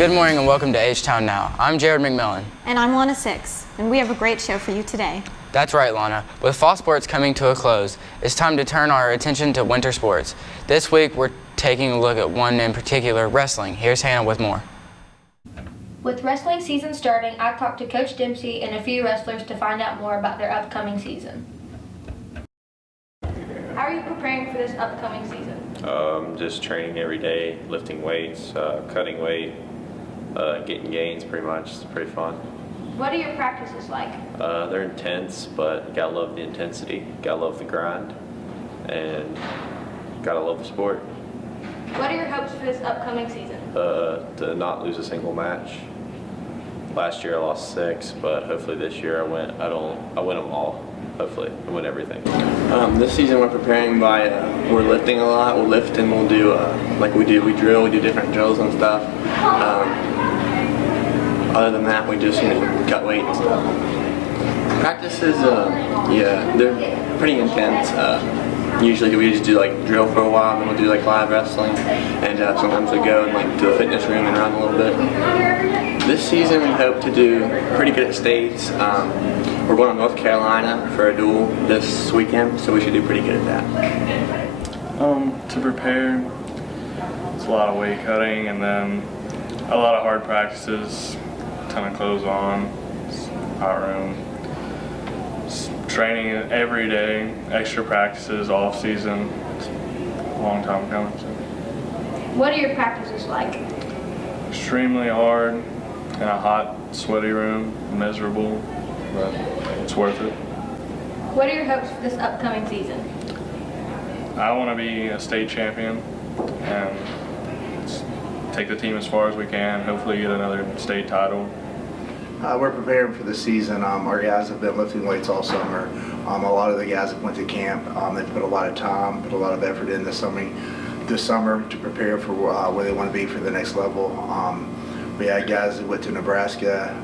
Good morning and welcome to H-Town Now. I'm Jared McMillan. And I'm Lana Six, and we have a great show for you today. That's right, Lana. With fall sports coming to a close, it's time to turn our attention to winter sports. This week, we're taking a look at one in particular, wrestling. Here's Hannah with more. With wrestling season starting, I talked to Coach Dempsey and a few wrestlers to find out more about their upcoming season. How are you preparing for this upcoming season? Just training every day, lifting weights, cutting weight, getting gains pretty much. It's pretty fun. What are your practices like? They're intense, but you gotta love the intensity, gotta love the grind, and gotta love the sport. What are your hopes for this upcoming season? To not lose a single match. Last year I lost 6, but hopefully this year I win them all. Hopefully, I win everything. This season we're preparing by, we're lifting a lot. We'll lift and we'll do, we drill, we do different drills and stuff. Other than that, we just, cut weight and stuff. Practices, they're pretty intense. Usually we just do drill for a while, and then we'll do live wrestling. And sometimes we go and to the fitness room and run a little bit. This season we hope to do pretty good at states. We're going to North Carolina for a duel this weekend, so we should do pretty good at that. To prepare, it's a lot of weight cutting and then a lot of hard practices, a ton of clothes on, hot room, training every day, extra practices, off season. It's a long time coming. So. What are your practices like? Extremely hard in a hot, sweaty room, miserable, but it's worth it. What are your hopes for this upcoming season? I want to be a state champion and take the team as far as we can, hopefully get another state title. We're preparing for the season. Our guys have been lifting weights all summer. A lot of the guys have went to camp. They've put a lot of time, put a lot of effort in this summer to prepare for where they want to be for the next level. We had guys that went to Nebraska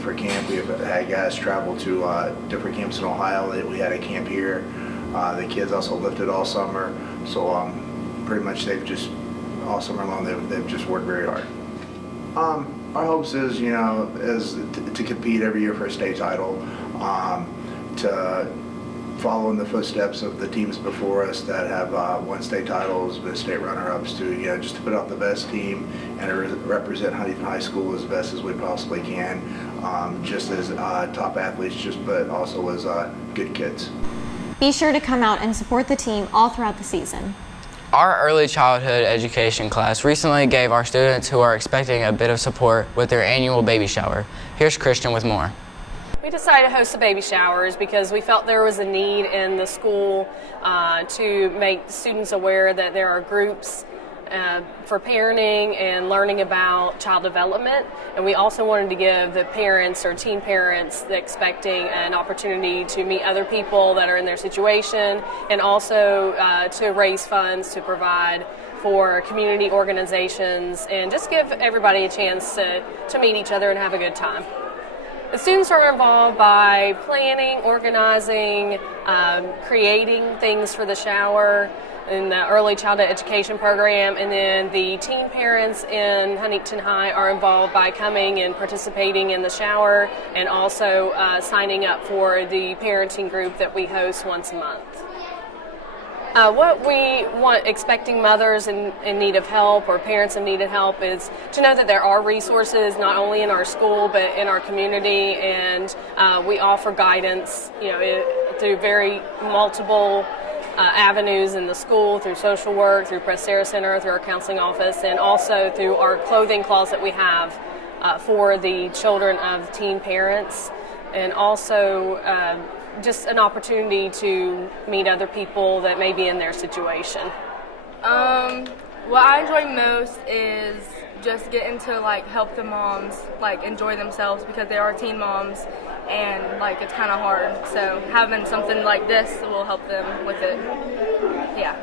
for camp. We have had guys travel to different camps in Ohio. We had a camp here. The kids also lifted all summer. So pretty much they've just, all summer long, they've just worked very hard. Our hopes is, to compete every year for a state title, to follow in the footsteps of the teams before us that have won state titles, been state runner-ups, to just to put out the best team and to represent Huntington High School as best as we possibly can, just as top athletes, but also as good kids. Be sure to come out and support the team all throughout the season. Our early childhood education class recently gave our students who are expecting a bit of support with their annual baby shower. Here's Christian with more. We decided to host the baby showers because we felt there was a need in the school to make students aware that there are groups for parenting and learning about child development, and we also wanted to give the parents or teen parents expecting an opportunity to meet other people that are in their situation, and also to raise funds to provide for community organizations and just give everybody a chance to meet each other and have a good time. The students are involved by planning, organizing, creating things for the shower in the early childhood education program, and then the teen parents in Huntington High are involved by coming and participating in the shower and also signing up for the parenting group that we host once a month. What we want expecting mothers in need of help or parents in need of help is to know that there are resources not only in our school but in our community, and we offer guidance through very multiple avenues in the school, through social work, through Prestera Center, through our counseling office, and also through our clothing closet we have for the children of teen parents, and also just an opportunity to meet other people that may be in their situation. What I enjoy most is just getting to help the moms enjoy themselves, because they are teen moms and it's kind of hard. So having something like this will help them with it. Yeah.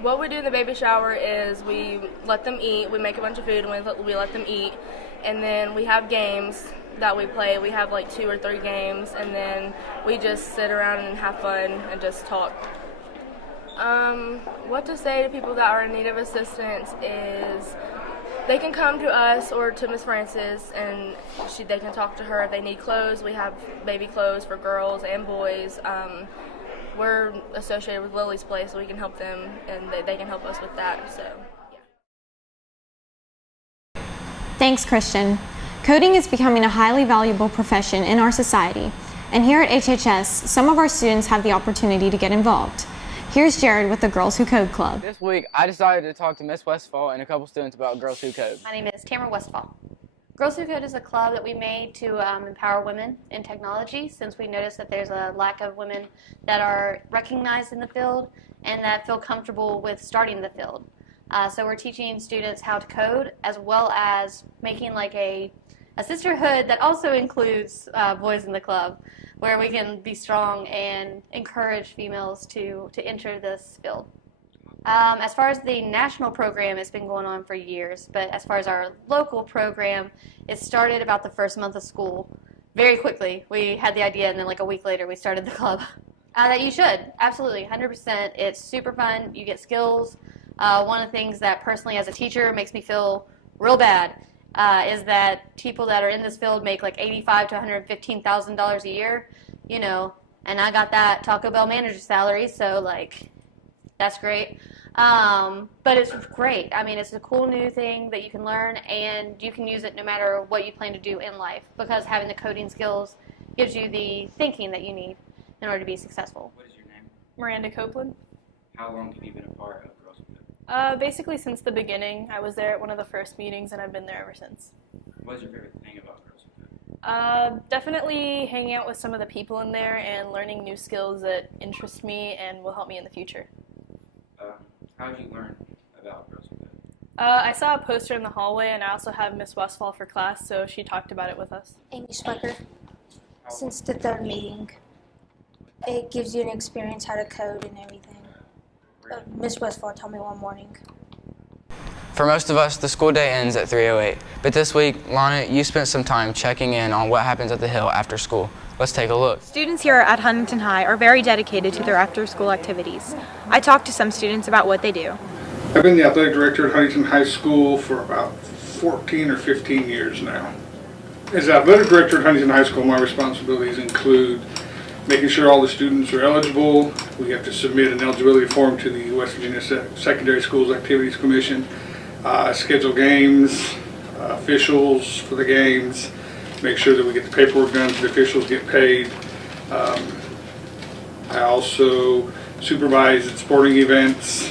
What we do in the baby shower is we let them eat. We make a bunch of food and we let them eat, and then we have games that we play. We have 2 or 3 games, and then we just sit around and have fun and just talk. What to say to people that are in need of assistance is They can come to us or to Miss Francis, and they can talk to her if they need clothes. We have baby clothes for girls and boys. We're associated with Lily's Place, so we can help them, and they can help us with that. So, yeah. Thanks, Christian. Coding is becoming a highly valuable profession in our society, and here at HHS, some of our students have the opportunity to get involved. Here's Jared with the Girls Who Code Club. This week, I decided to talk to Miss Westfall and a couple students about Girls Who Code. My name is Tamara Westfall. Girls Who Code is a club that we made to empower women in technology, since we noticed that there's a lack of women that are recognized in the field and that feel comfortable with starting the field. So we're teaching students how to code, as well as making like a sisterhood that also includes boys in the club, where we can be strong and encourage females to enter this field. As far as the national program, it's been going on for years, but as far as our local program, it started about the first month of school. Very quickly, we had the idea, and then like a week later, we started the club. That you should, absolutely, 100%. It's super fun. You get skills. One of the things that personally as a teacher makes me feel real bad is that people that are in this field make like $85,000 to $115,000 a year, you know, and I got that Taco Bell manager salary, so like, that's great. But it's great. I mean, it's a cool new thing that you can learn, and you can use it no matter what you plan to do in life, because having the coding skills gives you the thinking that you need in order to be successful. What is your name? Miranda Copeland. How long have you been a part of Girls Who Code? Basically since the beginning. I was there at one of the first meetings, and I've been there ever since. What is your favorite thing about Girls Who Code? Definitely hanging out with some of the people in there and learning new skills that interest me and will help me in the future. How did you learn about Girls Who Code? I saw a poster in the hallway, and I also have Miss Westfall for class, so she talked about it with us. Amy Swecker. Since the third meeting, it gives you an experience how to code and everything. Miss Westfall told me one morning. For most of us, the school day ends at 3:08. But this week, Lana, you spent some time checking in on what happens at the Hill after school. Let's take a look. Students here at Huntington High are very dedicated to their after-school activities. I talked to some students about what they do. I've been the athletic director at Huntington High School for about 14 or 15 years now. As athletic director at Huntington High School, my responsibilities include making sure all the students are eligible. We have to submit an eligibility form to the West Virginia Secondary Schools Activities Commission, schedule games, officials for the games, make sure that we get the paperwork done so the officials get paid. I also supervise at sporting events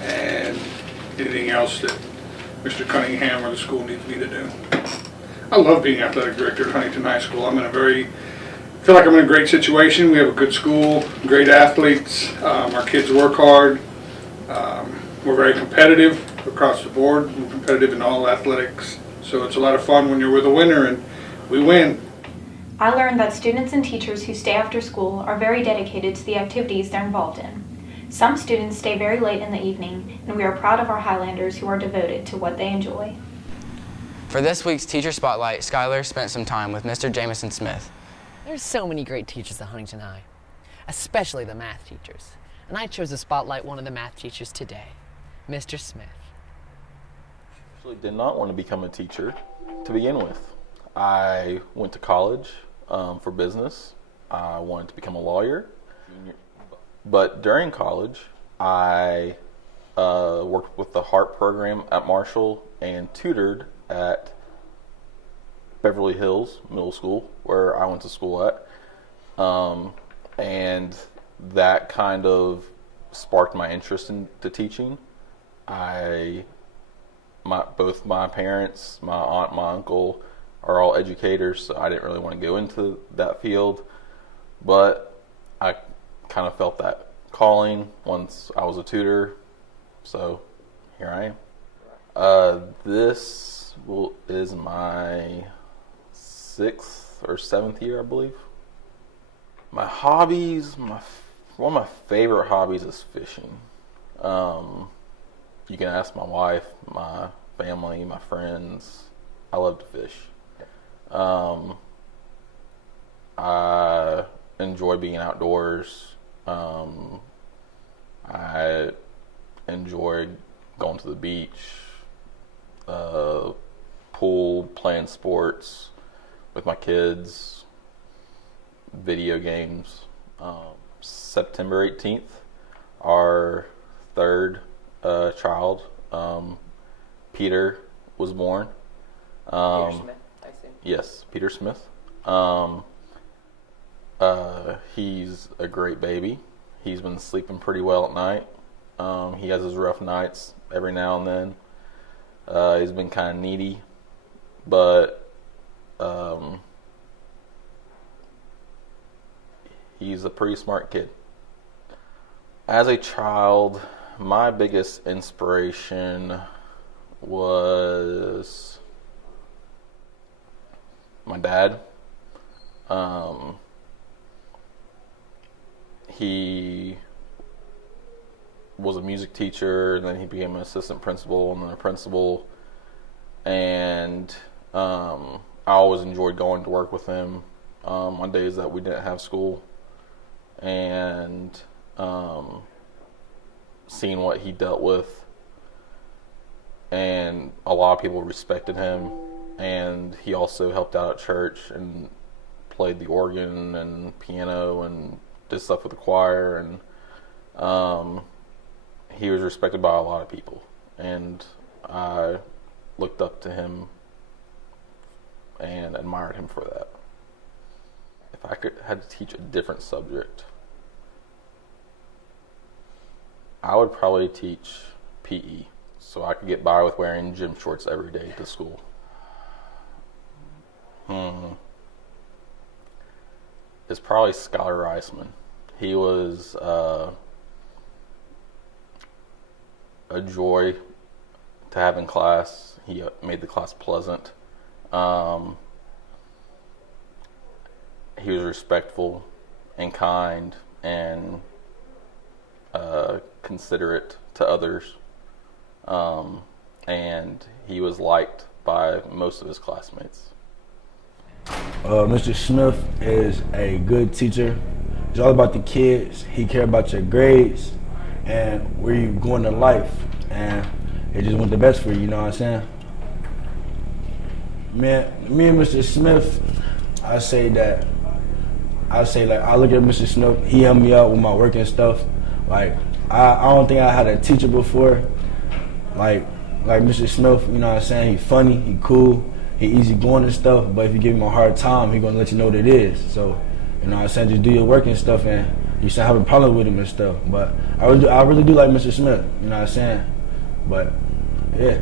and anything else that Mr. Cunningham or the school needs me to do. I love being athletic director at Huntington High School. I feel like I'm in a great situation. We have a good school, great athletes. Our kids work hard. We're very competitive across the board. We're competitive in all athletics. So it's a lot of fun when you're with a winner and we win. I learned that students and teachers who stay after school are very dedicated to the activities they're involved in. Some students stay very late in the evening, and we are proud of our Highlanders who are devoted to what they enjoy. For this week's Teacher Spotlight, Skylar spent some time with Mr. Jamison Smith. There's so many great teachers at Huntington High, especially the math teachers. And I chose to spotlight one of the math teachers today, Mr. Smith. I actually did not want to become a teacher to begin with. I went to college for business. I wanted to become a lawyer. But during college, I worked with the HARP program at Marshall and tutored at Beverly Hills Middle School, where I went to school at. And that kind of sparked my interest into teaching. Both my parents, my aunt, my uncle are all educators, so I didn't really want to go into that field. But I kind of felt that calling once I was a tutor, so here I am. This is my 6th or 7th year, I believe. My hobbies, one of my favorite hobbies is fishing. You can ask my wife, my family, my friends. I love to fish. I enjoy being outdoors. I enjoy going to the beach. pool, playing sports with my kids, video games. September 18th, our third child, Peter, was born. Peter Smith, I see. Yes, Peter Smith. He's a great baby. He's been sleeping pretty well at night. He has his rough nights every now and then. He's been kind of needy, but he's a pretty smart kid. As a child, my biggest inspiration was my dad. He was a music teacher, and then he became an assistant principal and then a principal. And I always enjoyed going to work with him on days that we didn't have school, and seeing what he dealt with. And a lot of people respected him, and he also helped out at church and played the organ and piano and did stuff with the choir, and he was respected by a lot of people, and I looked up to him and admired him for that. If I had to teach a different subject, I would probably teach PE, so I could get by with wearing gym shorts every day to school. It's probably Skylar Reisman. He was a joy to have in class. He made the class pleasant. He was respectful and kind and considerate to others. And he was liked by most of his classmates. Mr. Smith is a good teacher. He's all about the kids. He cares about your grades and where you're going in life. And he just want the best for you, you know what I'm saying? Man, me and Mr. Smith, I look at Mr. Smith, he helped me out with my work and stuff. Like, I don't think I had a teacher before. Like Mr. Smith, you know what I'm saying? He funny, he cool, he easy going and stuff, but if you give him a hard time, he gonna let you know what it is. So, you know what I'm saying? Just do your work and stuff, and you should have a problem with him and stuff. But I really do like Mr. Smith, you know what I'm saying? But, yeah.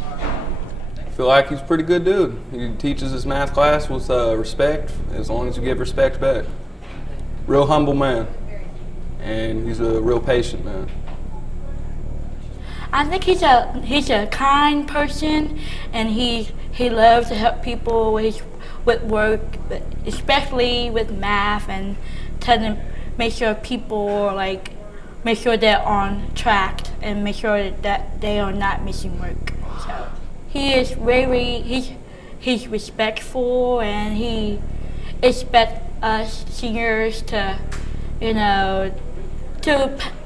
I feel like he's a pretty good dude. He teaches his math class with respect, as long as you give respect back. Real humble man, and he's a real patient man. I think he's a kind person, and he loves to help people with work, especially with math, and tell them, make sure people make sure they're on track and make sure that they are not missing work. So he is he's respectful, and he expects us seniors to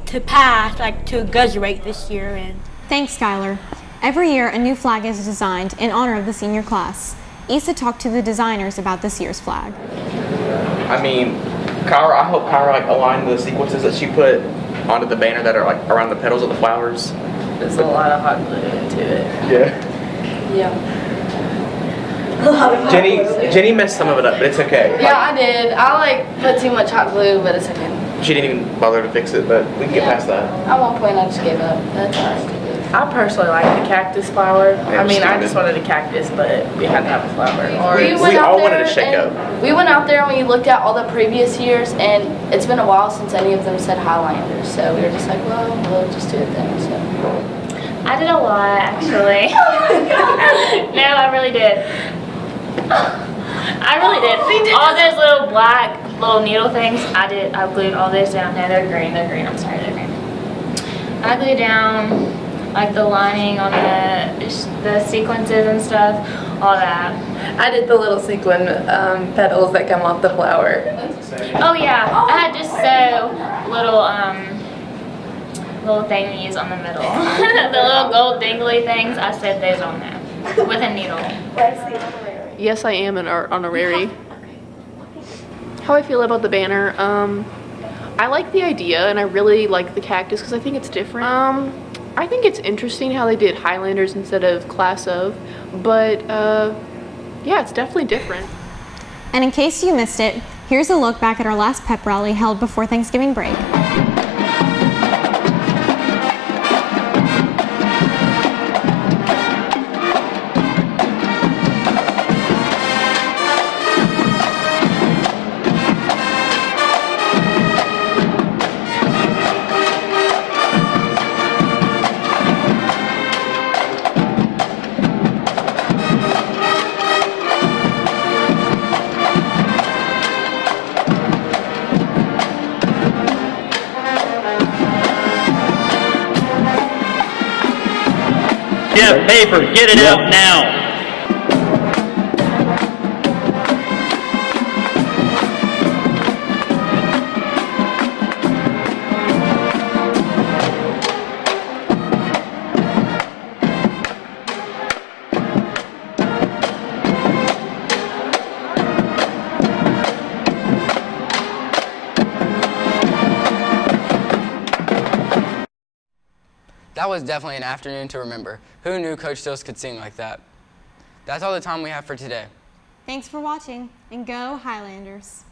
to pass, to graduate this year. And thanks, Skylar. Every year, a new flag is designed in honor of the senior class. Issa talked to the designers about this year's flag. I mean, I hope Kyra aligned the sequences that she put onto the banner that are around the petals of the flowers. There's a lot of hot glue into it. Yeah. Yeah. A lot of Jenny messed some of it up, but it's okay. Yeah, I did. I put too much hot glue, but it's okay. She didn't even bother to fix it, but we can get past that. At one point, I just gave up. That's alright. I personally like the cactus flower. I mean, I just wanted a cactus, but we had to have a flower. We all wanted a shake-up. We went out there and we looked at all the previous years, and it's been a while since any of them said Highlanders. So we were just like, well, we'll just do it then. So I did a lot, actually. No, I really did. I really did. All those little black little needle things, I glued all those down. No, they're green. I'm sorry, they're green. I glued down the lining on the sequences and stuff, all that. I did the little sequin petals that come off the flower. Oh yeah, I had just sew little little thing we use on the middle. The little gold dingly things, I set those on there with a needle. Yes, I am an art honorary. How I feel about the banner, I like the idea and I really like the cactus because I think it's different. I think it's interesting how they did Highlanders instead of Class of, but yeah, it's definitely different. And in case you missed it, here's a look back at our last pep rally held before Thanksgiving break. Jeff, paper, get it out now. That was definitely an afternoon to remember. Who knew Coach Stills could sing like that? That's all the time we have for today. Thanks for watching, and go Highlanders.